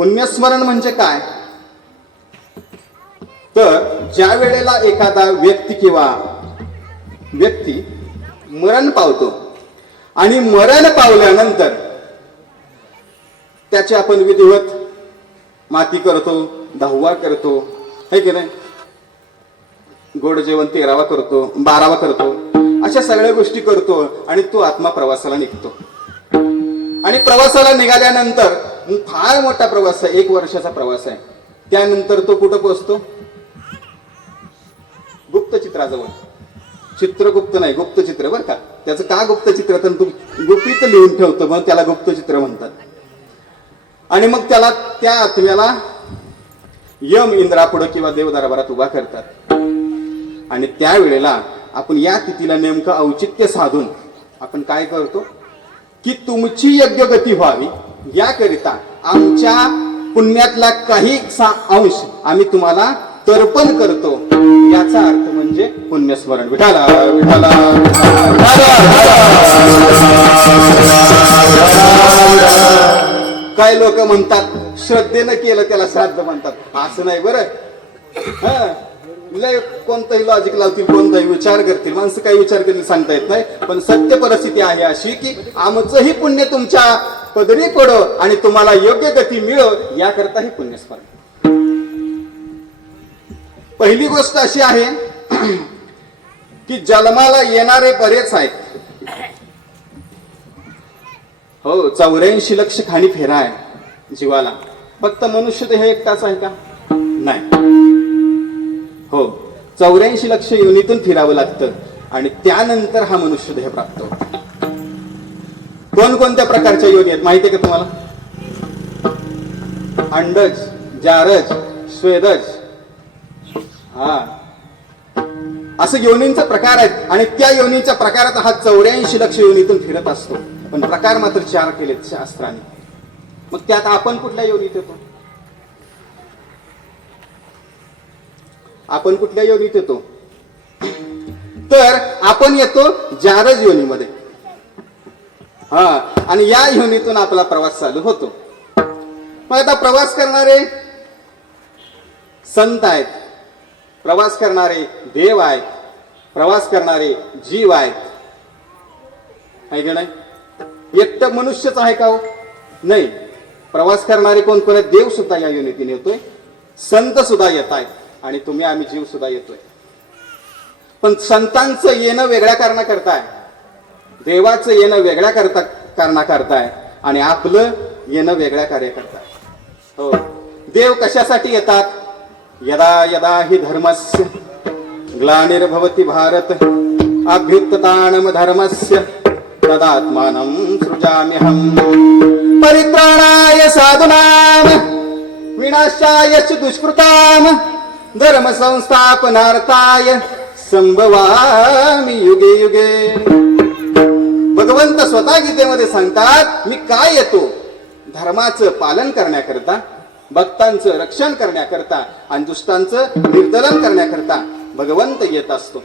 पुण्यस्मरण म्हणजे काय? तर ज्या वेळेला एखादा व्यक्ती किंवा व्यक्ती मरण पावतो आणि मरण पावल्यानंतर त्याचे आपण विधिवत माती करतो दहावा करतो है की नाही? गोड जेवण तेरावा करतो बारावा करतो अशा सगळ्या गोष्टी करतो आणि तो आत्मा प्रवासाला निघतो. आणि प्रवासाला निघाल्यानंतर फार मोठा प्रवास आहे एक वर्षाचा प्रवास आहे. त्यानंतर तो कुठं पोचतो गुप्त चित्राजवळ चित्रगुप्त नाही गुप्त चित्र बरं का. त्याचं का गुप्त चित्र तर तू गुपित लिहून ठेवतो मग त्याला गुप्त चित्र म्हणतात. आणि मग त्याला त्या आत्म्याला यम इंद्रापुढं किंवा देवदरबारात उभा करतात. आणि त्यावेळेला आपण या तिथीला नेमकं औचित्य साधून आपण काय करतो? की तुमची योग्य गती व्हावी. याकरिता आमच्या पुण्यातला काही अंश आम्ही तुम्हाला तर्पण करतो. याचा अर्थ म्हणजे पुण्यस्मरण. विठाला विठाला काय लोक म्हणतात श्रद्धेनं केलं त्याला श्राद्ध म्हणतात. असं नाही बरं. लय कोणताही लॉजिक लावतील कोणताही विचार करतील. माणसं काही विचार करतील सांगता येत नाही. पण सत्य परिस्थिती आहे अशी की आमचंही पुण्य तुमच्या पदरी पडो आणि तुम्हाला योग्य गती मिळो याकरता ही पुण्यस्मरण. पहिली गोष्ट अशी आहे की जन्माला येणारे बरेच आहेत. हो चौऱ्याऐंशी लक्ष खाणी फेरा आहे जीवाला. फक्त मनुष्य हे एकटाच आहे का? नाही. हो चौऱ्याऐंशी लक्ष युनीतून फिरावं लागतं आणि त्यानंतर हा मनुष्य देह प्राप्त होतो. कोणकोणत्या प्रकारच्या योनी आहेत? माहिती आहे का तुम्हाला? अंडज जारज स्वेदज. हा. असं योनींचा प्रकार आहेत आणि त्या योनीच्या प्रकारात हा चौऱ्याऐंशी लक्ष योनीतून फिरत असतो. पण प्रकार मात्र चार केलेत शास्त्राने. मग त्यात आपण कुठल्या योनीत येतो? आपण कुठल्या योनीत येतो? तर आपण येतो जारज योनीमध्ये. हा आणि या योनीतून आपला प्रवास चालू होतो. मग आता प्रवास करणारे संत आहेत. प्रवास करणारे देव आहेत. प्रवास करणारे जीव आहेत. आहे का नाही? एकटं मनुष्यच आहे का हो? नाही. प्रवास करणारे कोण कोण देव सुद्धा या युनितीने येतोय. संत सुद्धा येत आहेत. आणि तुम्ही आम्ही जीव सुद्धा येतोय. पण संतांचं येणं वेगळ्या कारणा करताय देवाचं येणं वेगळ्या करता कारणा करताय आणि आपलं येणं वेगळ्या कार्य करताय हो. देव कशासाठी येतात? यदा यदा हि धर्मस्य ग्लानिर्भवति भारत अभ्युत्थानम धर्मस्य तदात्मानं सृजाम्यहम् परित्राणाय साधुनाम विनाशाय च दुष्कृताम धर्म संस्थापनार्थाय संभवामि युगे युगे। स्वतः गीतेमध्ये सांगतात मी काय येतो? धर्माचं पालन करण्याकरता भक्तांचं रक्षण करण्याकरता आणि दुष्टांचं निर्दलन करण्याकरता भगवंत येत असतो.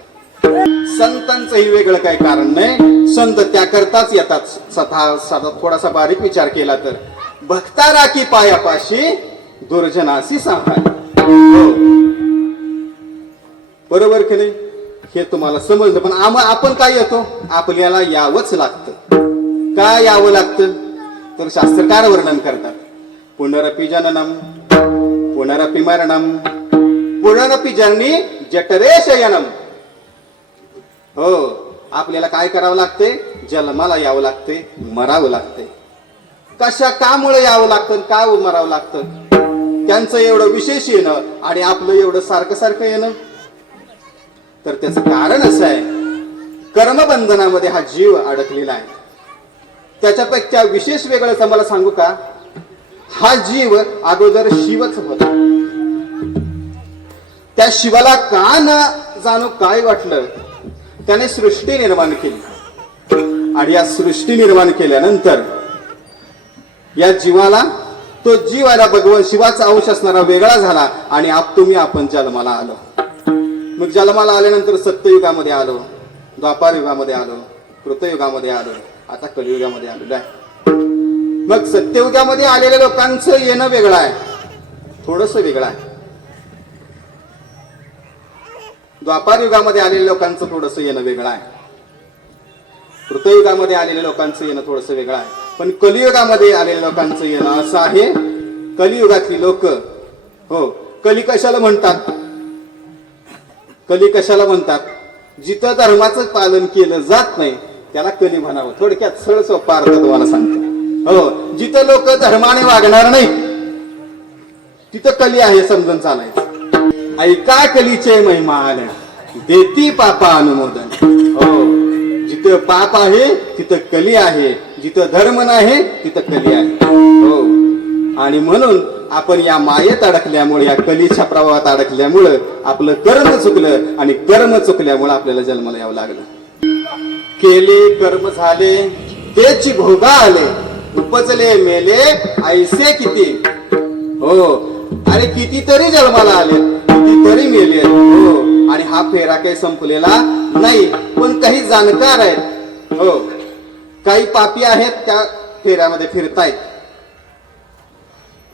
संतांचंही वेगळं काही कारण नाही. संत त्याकरताच येतात. स्वतः स्वतः थोडासा बारीक विचार केला तर. भक्ता राखी पायापाशी दुर्जनासी सांभाळ. हो. बरोबर की नाही? हे तुम्हाला समजलं. पण आम आपण काय येतो? आपल्याला यावंच लागतं. काय यावं लागतं? तर शास्त्रकार वर्णन करतात. पुनरपि जननम पुनरपि मरणम पुनरपि जननी जठरे शयनम. हो आपल्याला काय करावं लागते जन्माला यावं लागते मरावं लागते कशा कामुळे यावं लागतं का मरावं लागतं? त्यांचं एवढं विशेष येणं आणि आपलं एवढं सारखं सारखं येणं. तर त्याचं कारण असं आहे कर्मबंधनामध्ये हा जीव अडकलेला आहे. त्याच्यापेक्षा विशेष वेगळंच मला सांगू का? हा जीव अगोदर शिवच होता. त्या शिवाला का न जाणू काय वाटलं? त्याने सृष्टी निर्माण केली. आणि या सृष्टी निर्माण केल्यानंतर या जीवाला तो जीव आला भगवान शिवाचा अंश असणारा वेगळा झाला आणि आप तुम्ही आपण जन्माला आलो. मग जन्माला आल्यानंतर सत्ययुगामध्ये आलो द्वापार युगामध्ये आलो कृतयुगामध्ये आलो. आता कलियुगामध्ये आलेलं आहे. मग सत्ययुगामध्ये आलेल्या लोकांचं येणं वेगळं आहे. थोडस वेगळं आहे. द्वापार युगामध्ये आलेल्या लोकांचं थोडस येणं वेगळं आहे. कृतयुगामध्ये आलेल्या लोकांचं येणं थोडस वेगळं आहे. पण कलियुगामध्ये आलेल्या लोकांचं येणं असं आहे कलियुगातली लोक हो कली कशाला म्हणतात? कली कशाला म्हणतात? जिथं धर्माचं पालन केलं जात नाही त्याला कली म्हणावं? थोडक्यात सरळ सोपा अर्थ तुम्हाला सांगतो. हो जिथं लोक धर्माने वागणार नाही तिथं कली आहे समजून चालायचं. ऐका कलीचे महिमा आल्या. देती पापा अनुमोदन. हो जिथं पाप आहे तिथं कली आहे. जिथं धर्म नाही तिथं कली आहे. हो आणि म्हणून आपण या मायेत अडकल्यामुळे या कलीच्या प्रवाहात अडकल्यामुळं आपलं कर्म चुकलं आणि कर्म चुकल्यामुळं आपल्याला जन्माला यावं लागलं. केले कर्म झाले तेच भोगा आले. उपचले मेले ऐसे किती? हो. आणि कितीतरी जन्माला आले कितीतरी मेले. हो. आणि हा फेरा काही संपलेला नाही पण काही जाणकार आहेत. हो. काही पापी आहेत त्या फेऱ्यामध्ये फिरतायत.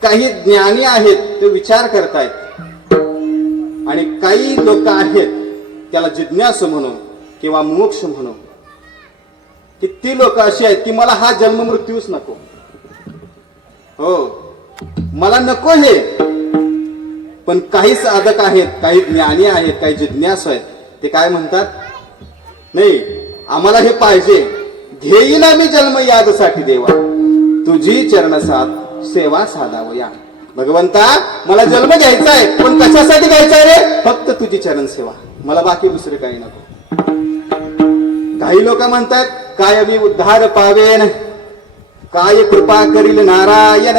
काही ज्ञानी आहेत ते विचार करतायत. आणि काही लोक आहेत त्याला जिज्ञासू म्हणू किंवा मोक्ष म्हणू की ती लोक अशी आहेत की मला हा जन्म मृत्यूच नको. हो. मला नको हे. पण काही साधक आहेत काही ज्ञानी आहेत काही जिज्ञास आहेत ते काय म्हणतात? नाही आम्हाला हे पाहिजे. घेईन आम्ही जन्म यादसाठी देवा. तुझी चरणसात सेवा साधावया भगवंता मला जन्म घ्यायचा आहे पण कशासाठी घ्यायचा आहे रे? फक्त तुझी चरण सेवा मला बाकी दुसरे काही नको. काही लोक म्हणतात काय मी उद्धार पावेन. काय कृपा करील नारायण?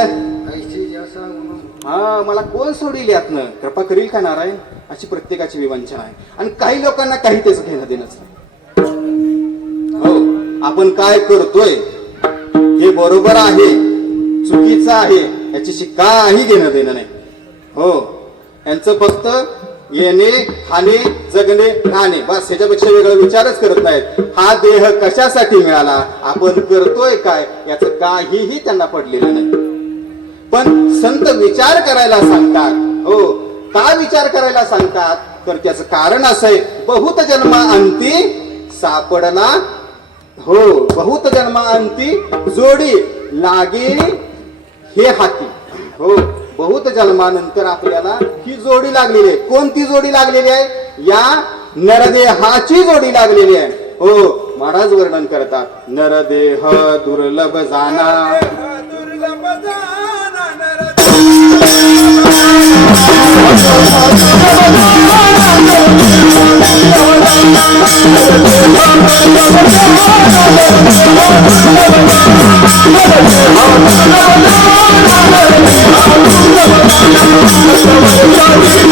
हा मला कोण सोडील यातनं? कृपा करील का नारायण? अशी प्रत्येकाची विवंचना आहे. आणि काही लोकांना काही त्याच घेणं देणंच नाही हो आपण काय करतोय? हे बरोबर आहे. चुकीचं आहे. याच्याशी काही घेणं देणं नाही. हो यांचं फक्त येणे खाणे जगणे राहणे. बस ह्याच्यापेक्षा वेगळा विचारच करत नाहीत. हा देह कशासाठी मिळाला? आपण करतोय काय? याचं काहीही त्यांना पडलेलं नाही. पण संत विचार करायला सांगतात. हो का विचार करायला सांगतात? तर त्याचं कारण असं आहे. बहुत जन्मा अंती सापडला. हो बहुत जन्मा अंती जोडी लागे हे हाती. हो. बहुत जन्मानंतर आपल्याला ही जोडी लागलेली आहे. कोणती जोडी लागलेली आहे? या नरदेहाची जोडी लागलेली आहे. हो महाराज वर्णन करतात. नरदेह दुर्लभ जाना. दुर्लभ जाना. Lord